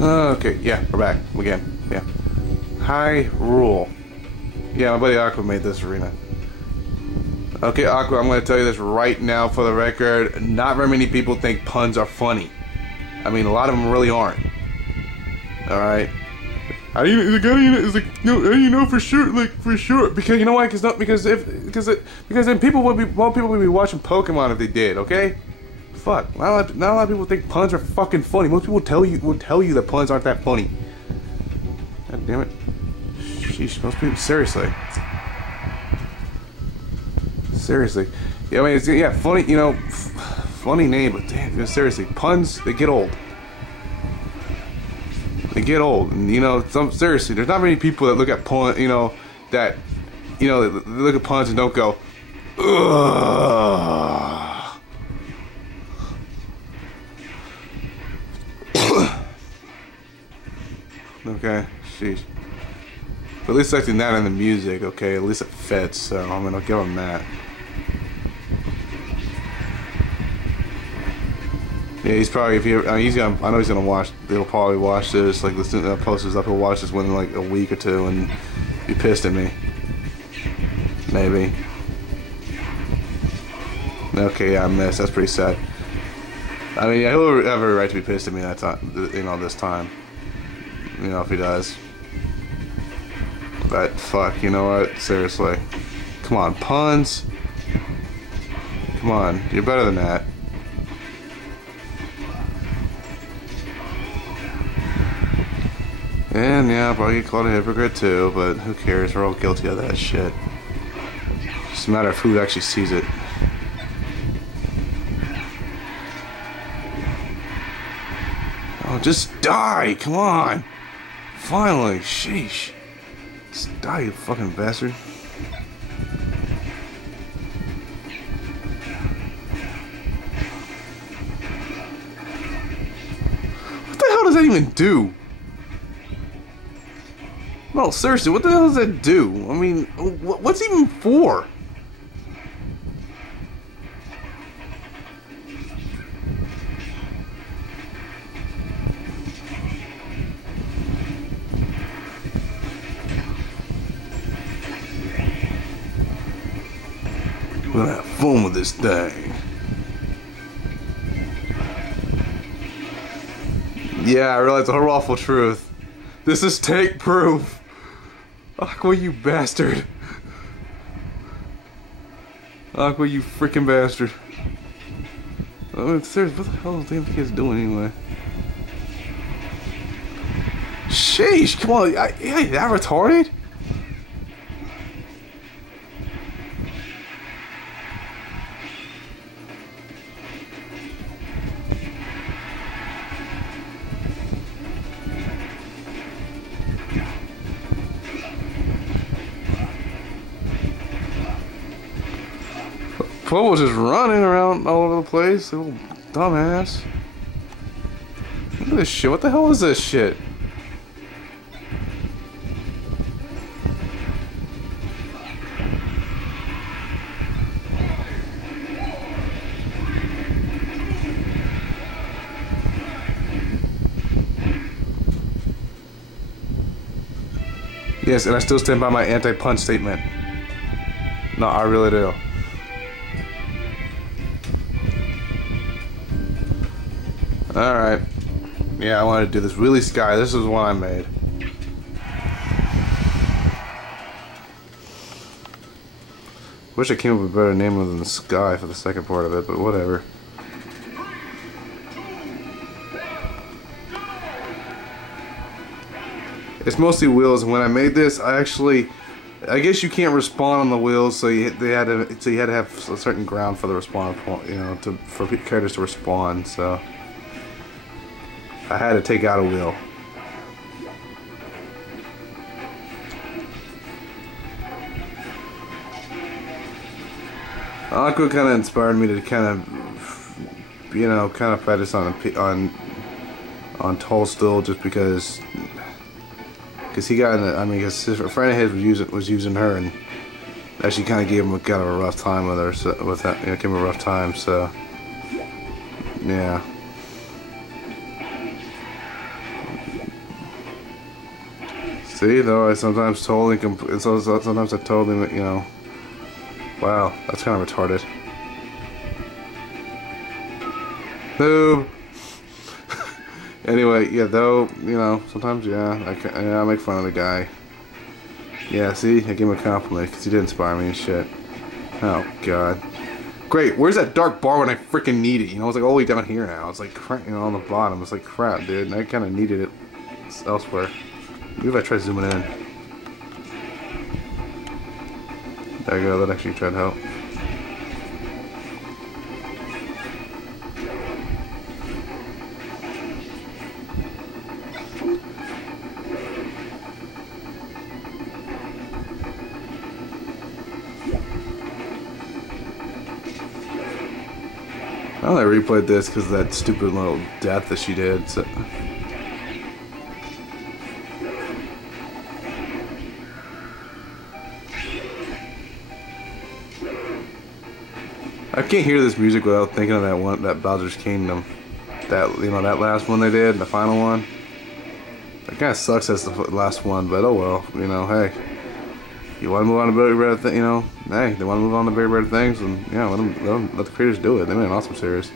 Okay, yeah, we're back again. Yeah. High Rule. Yeah, my buddy Aqua made this arena. Okay, Aqua, I'm going to tell you this right now for the record. Not very many people think puns are funny. I mean, a lot of them really aren't. Alright? How do you know for sure? Like, for sure. Because, you know why? Because then people would be watching Pokemon if they did, okay? Fuck. Not a lot of people think puns are fucking funny. Most people will tell you that puns aren't that funny. God damn it. Sheesh, most people, seriously. Seriously. Yeah, I mean, yeah, funny, you know, funny name, but damn, seriously, puns, they get old. They get old, and you know, seriously, there's not many people that look at puns, you know, they look at puns and don't go, ugh. Okay, sheesh. But at least acting that in the music, okay, at least it fits, so I'm gonna give him that. Yeah, he's probably, I know he's gonna watch, he'll probably watch this, like, listen to the posters up, he'll watch this within like a week or two and be pissed at me. Maybe. Okay, yeah, I missed, that's pretty sad. I mean, yeah, he'll have every right to be pissed at me that time, you know, this time. You know, if he does. But, fuck, you know what, seriously. Come on, puns. Come on, you're better than that. And yeah, I'll probably get called a hypocrite too, but who cares? We're all guilty of that shit. It's just a matter of who actually sees it. Oh, just die! Come on! Finally! Sheesh! Just die, you fucking bastard. What the hell does that even do? No, seriously, what the hell does that do? I mean, what's it even for? We're gonna have fun with this thing. Yeah, I realized the whole awful truth. This is take proof. Aqua, you bastard. Aqua, you freaking bastard. I mean, seriously, what the hell is the damn kids doing anyway? Sheesh, come on, that retarded? Poe was just running around all over the place, little dumbass. Look at this shit. What the hell is this shit? Yes, and I still stand by my anti-punch statement. No, I really do. Alright. Yeah, I wanted to do this. Really Sky. This is one I made. Wish I came up with a better name other than Sky for the second part of it, but whatever. It's mostly wheels, and when I made this, I guess you can't respawn on the wheels, so you had to have a certain ground for the respawn point, you know, for characters to respawn, so I had to take out a wheel. Aqua kind of inspired me to kind of, you know, kind of practice on Toadstool just because he got in I mean, because a friend of his was using her and actually kind of gave him kind of a rough time with her, so, with that, you know, gave him a rough time, so yeah. See, though, I sometimes totally, sometimes I totally, you know, wow, that's kind of retarded. Noob. Anyway, yeah, though, you know, sometimes, yeah, I make fun of the guy. Yeah, see, I gave him a compliment because he did inspire me and shit. Oh, God. Great, where's that dark bar when I freaking need it? You know, it's like all the way down here now. It's like, crap, you know, on the bottom. It's like, crap, dude. And I kind of needed it elsewhere. Maybe if I try zooming in. There you go, that actually tried to help. I only replayed this because of that stupid little death that she did. So. I can't hear this music without thinking of that Bowser's Kingdom. That, you know, that last one they did, the final one. It kind of sucks as the last one, but oh well. You know, hey, you want to move on to bigger, better things, you know? Hey, they want to move on to bigger, better things, and yeah, let the creators do it. They made an awesome series.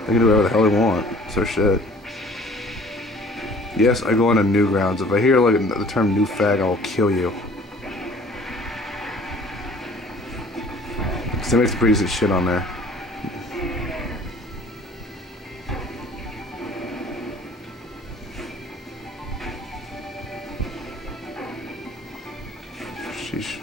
They can do whatever the hell they want. It's their shit. Yes, I go into Newgrounds. If I hear like the term new fag, I will kill you. Because they make some pretty decent shit on there. Sheesh.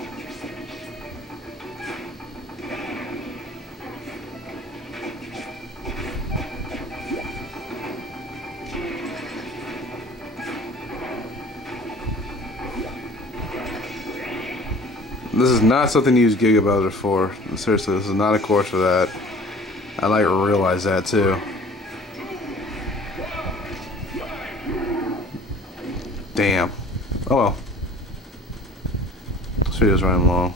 This is not something to use Giga Bowser for. Seriously, this is not a course for that. I like realize that too. Damn. Oh well. This video's running long.